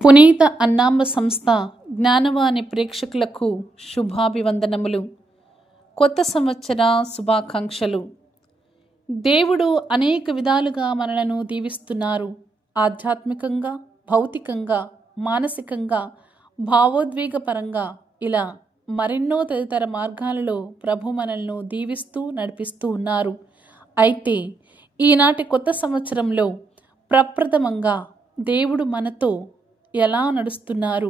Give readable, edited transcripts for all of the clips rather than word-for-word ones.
పునీత అన్నాంబ సంస్థ జ్ఞానవాణి ప్రేక్షకులకు శుభాభివందనములు. కొత్త సంవత్సర శుభాకాంక్షలు. దేవుడు అనేక విధాలుగా మనలను దీవిస్తున్నారు. ఆధ్యాత్మికంగా, భౌతికంగా, మానసికంగా, భావోద్వేగపరంగా ఇలా మరెన్నో తదితర మార్గాలలో ప్రభు మనల్ని దీవిస్తూ నడిపిస్తూ ఉన్నారు. అయితే ఈనాటి కొత్త సంవత్సరంలో ప్రప్రథమంగా దేవుడు మనతో ఎలా నడుస్తున్నారు,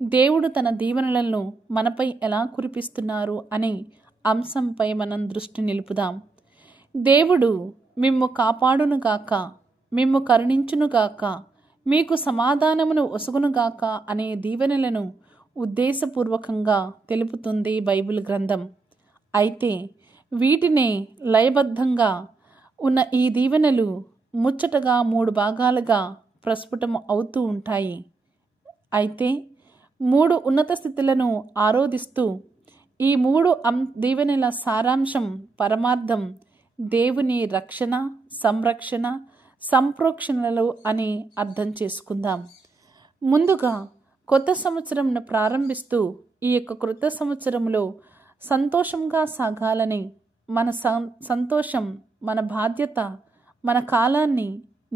దేవుడు తన దీవెనలను మనపై ఎలా కురిపిస్తున్నారు అనే అంశంపై మనం దృష్టి నిలుపుదాం. దేవుడు మిమ్ము కాపాడునుగాక, మిమ్ము కరుణించునుగాక, మీకు సమాధానమును ఒసుగునుగాక అనే దీవెనలను ఉద్దేశపూర్వకంగా తెలుపుతుంది బైబిల్ గ్రంథం. అయితే వీటినే లయబద్ధంగా ఉన్న ఈ దీవెనలు ముచ్చటగా 3 భాగాలుగా ప్రస్ఫుటం అవుతూ ఉంటాయి. అయితే 3 ఉన్నత స్థితులను ఆరోధిస్తూ ఈ 3 దీవెనల సారాంశం, పరమార్థం దేవుని రక్షణ, సంరక్షణ, సంప్రోక్షణలు అని అర్థం చేసుకుందాం. ముందుగా కొత్త సంవత్సరంను ప్రారంభిస్తూ ఈ యొక్క కొత్త సంవత్సరంలో సంతోషంగా సాగాలని, మన సంతోషం, మన బాధ్యత, మన కాలాన్ని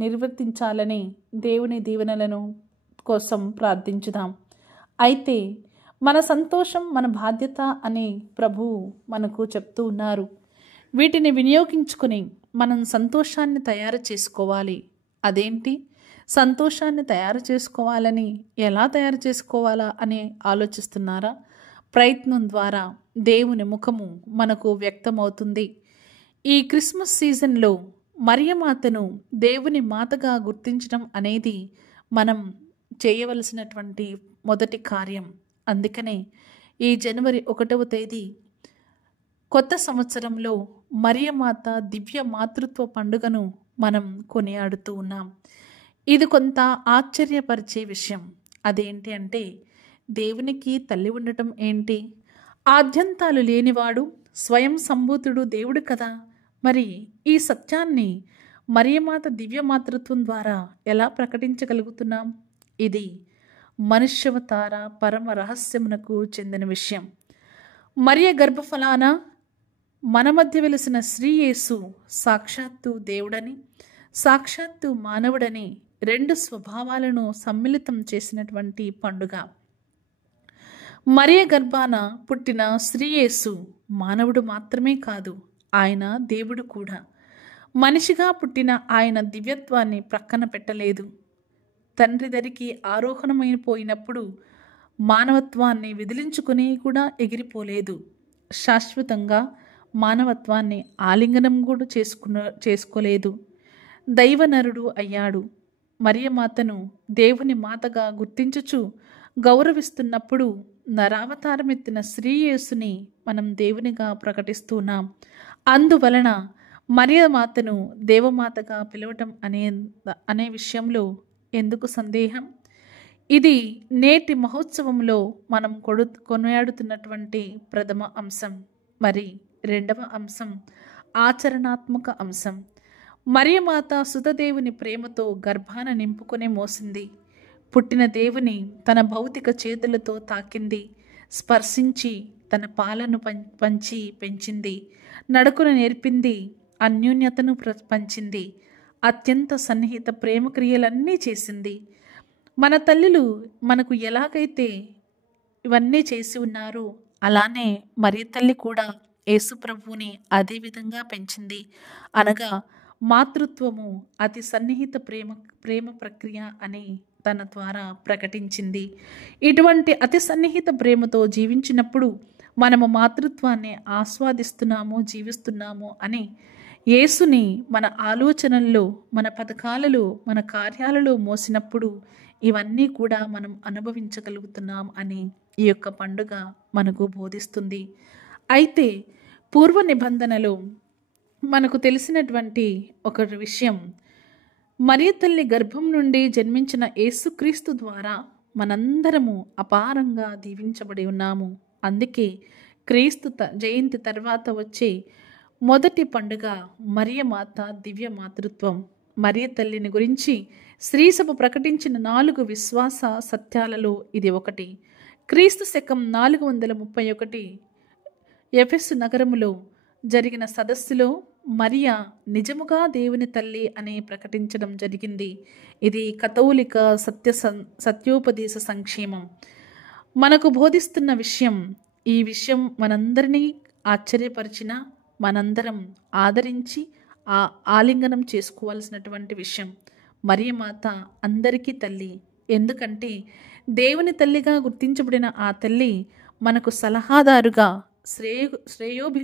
నిర్వర్తించాలని దేవుని దీవెనలను కోసం ప్రార్థించుదాం. అయితే మన సంతోషం, మన బాధ్యత అని ప్రభువు మనకు చెప్తూ ఉన్నారు. వీటిని వినియోగించుకొని మనం సంతోషాన్ని తయారు చేసుకోవాలి. అదేంటి, సంతోషాన్ని తయారు చేసుకోవాలని ఎలా తయారు చేసుకోవాలా అని ఆలోచిస్తున్నారా? ప్రయత్నం ద్వారా దేవుని ముఖము మనకు వ్యక్తమవుతుంది. ఈ క్రిస్మస్ సీజన్లో మరియమాతను దేవుని మాతగా గుర్తించడం అనేది మనం చేయవలసినటువంటి మొదటి కార్యం. అందుకనే ఈ జనవరి 1వ తేదీ కొత్త సంవత్సరంలో మరియమాత దివ్య మాతృత్వ పండుగను మనం కొనియాడుతూ ఉన్నాం. ఇది కొంత ఆశ్చర్యపరిచే విషయం. అదేంటి అంటే, దేవునికి తల్లి ఉండటం ఏంటి? ఆద్యంతాలు లేనివాడు, స్వయం సంభూతుడు దేవుడు కదా. మరి ఈ సత్యాన్ని మరియమాత దివ్య మాతృత్వం ద్వారా ఎలా ప్రకటించగలుగుతున్నాం? ఇది మనుష్యవతార పరమ రహస్యమునకు చెందిన విషయం. మరియ గర్భఫలాన మన మధ్య వెలిసిన శ్రీ యేసు సాక్షాత్తు దేవుడని, సాక్షాత్తు మానవుడని 2 స్వభావాలను సమ్మిళితం చేసినటువంటి పండుగ. మరియ గర్భాన పుట్టిన శ్రీ యేసు మానవుడు మాత్రమే కాదు, ఆయన దేవుడు కూడా. మనిషిగా పుట్టిన ఆయన దివ్యత్వాన్ని ప్రక్కన పెట్టలేదు. తండ్రి దరికి ఆరోహణమైపోయినప్పుడు మానవత్వాన్ని విదిలించుకుని కూడా ఎగిరిపోలేదు. శాశ్వతంగా మానవత్వాన్ని ఆలింగనం కూడా చేసుకోలేదు. దైవనరుడు అయ్యాడు. మరియమాతను దేవుని మాతగా గుర్తించుచు గౌరవిస్తున్నప్పుడు నరావతారమెత్తిన శ్రీ యేసుని మనం దేవునిగా ప్రకటిస్తున్నాం. అందువలన మరియమాతను దేవమాతగా పిలవటం అనే విషయంలో ఎందుకు సందేహం? ఇది నేటి మహోత్సవంలో మనం కొనియాడుతున్నటువంటి ప్రథమ అంశం. మరి 2వ అంశం ఆచరణాత్మక అంశం. మరియమాత సుతదేవుని ప్రేమతో గర్భాన నింపుకొని మోసింది. పుట్టిన దేవుని తన భౌతిక చేతులతో తాకింది, స్పర్శించి తన పాలను పంచి పెంచింది, నడకను నేర్పింది, అన్యోన్యతను పంచింది, అత్యంత సన్నిహిత ప్రేమ క్రియలన్నీ చేసింది. మన తల్లులు మనకు ఎలాగైతే ఇవన్నీ చేసి ఉన్నారో అలానే మరి తల్లి కూడా యేసు ప్రభువుని అదే విధంగా పెంచింది. అనగా మాతృత్వము అతి సన్నిహిత ప్రేమ ప్రక్రియ అని తన ద్వారా ప్రకటించింది. ఇటువంటి అతి సన్నిహిత ప్రేమతో జీవించినప్పుడు మనము మాతృత్వాన్ని ఆస్వాదిస్తున్నాము, జీవిస్తున్నాము అని యేసుని మన ఆలోచనల్లో, మన పథకాలలో, మన కార్యాలలో మోసినప్పుడు ఇవన్నీ కూడా మనం అనుభవించగలుగుతున్నాం అని ఈ యొక్క పండుగ మనకు బోధిస్తుంది. అయితే పూర్వ నిబంధనలో మనకు తెలిసినటువంటి ఒక విషయం, మరియ తల్లి గర్భం నుండి జన్మించిన యేసుక్రీస్తు ద్వారా మనందరము అపారంగా దీవించబడి ఉన్నాము. అందుకే క్రీస్తు జయంతి తర్వాత వచ్చే మొదటి పండుగ మరియమాత దివ్య మాతృత్వం. మరియ తల్లిని గురించి శ్రీ సభ ప్రకటించిన 4 విశ్వాస సత్యాలలో ఇది ఒకటి. క్రీస్తు శకం 431 ఎఫెసు నగరములో జరిగిన సదస్సులో మరియ నిజముగా దేవుని తల్లి అని ప్రకటించడం జరిగింది. ఇది కథోలిక సత్యోపదేశ సంక్షేమం మనకు బోధిస్తున్న విషయం. ఈ విషయం మనందరినీ ఆశ్చర్యపరిచిన మనందరం ఆదరించి ఆలింగనం చేసుకోవాల్సినటువంటి విషయం. మరియమాత అందరికీ తల్లి. ఎందుకంటే దేవుని తల్లిగా గుర్తించబడిన ఆ తల్లి మనకు సలహాదారుగా శ్రేయోభిలాషిగా